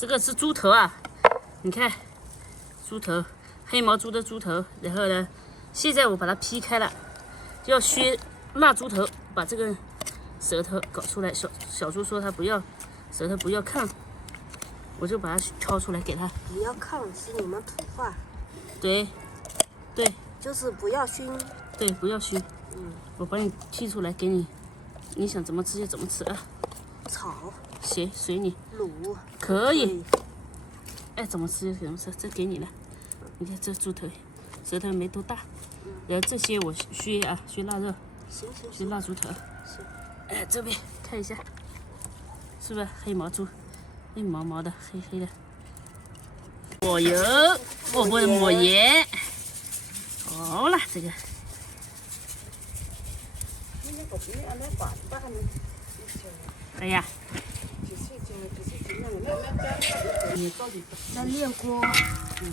这个是猪头啊，你看，猪头，黑毛猪的猪头。然后呢，现在我把它劈开了，要削腊猪头，把这个舌头搞出来。小猪说它不要舌头不要炕，我就把它挑出来给它。不要炕是你们土话，对，对，就是不要熏。对，不要熏。我把你剔出来给你，你想怎么吃就怎么吃啊。炒。行，随你。卤。可以。爱怎么吃就怎么吃，这给你了。你看这猪头，舌头没多大。然后这些我削啊，削腊肉。行。削腊猪头。行。哎，这边看一下，是不是黑毛猪？黑毛毛的，黑黑的。抹油，我不抹盐。好了，这个。哎呀。在练锅。对。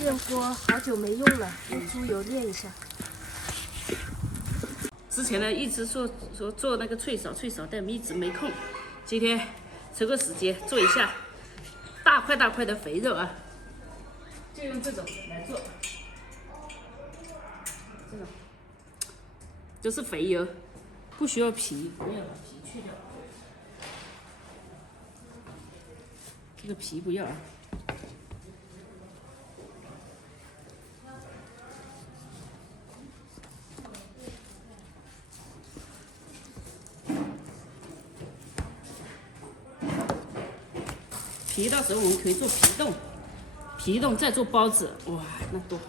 练锅好久没用了，用猪油练一下。之前呢一直说做那个脆嫂，但一直没空。今天抽个时间做一下大块的肥肉啊，就用这种来做。这种就是肥油，不需要皮，不要把皮去掉。这个皮不要啊。皮到时候我们可以做皮冻再做包子，哇，那多好！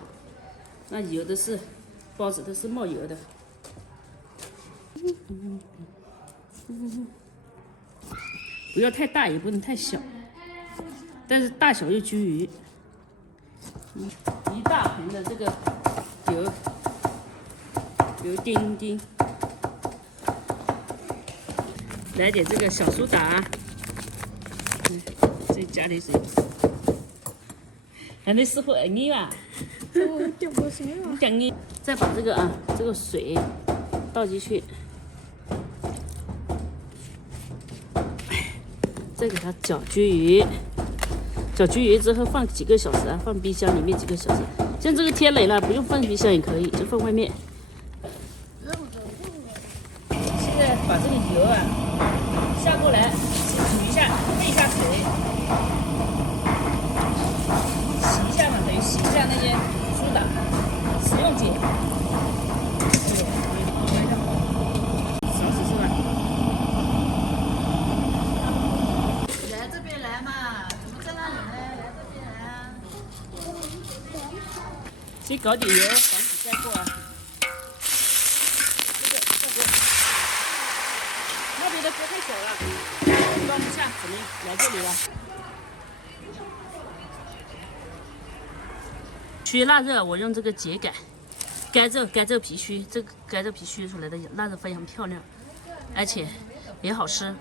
那有的是包子，都是冒油的。不要太大，也不能太小，但是大小又均匀。一大盆的这个油丁丁，来点这个小苏打。再加点水，还没师傅爱你吧？我掉不行了。你讲你，再把这个水倒进去，再给它搅均匀。搅均匀之后放几个小时啊，放冰箱里面几个小时。像这个天冷了，不用放冰箱也可以，就放外面。现在把这个油啊下过来，煮一下，配一下水。洗一下嘛，等于洗一下那些苏打，食用碱。勺子是吧？来这边来嘛，怎么在那里呢？来这边来啊！先搞点油，防止盖过啊。这个那边的锅太小了，装不下，只能来这里了。削腊肉，我用这个秸秆，干肉皮削，这个干肉皮削出来的腊肉非常漂亮，而且也好吃。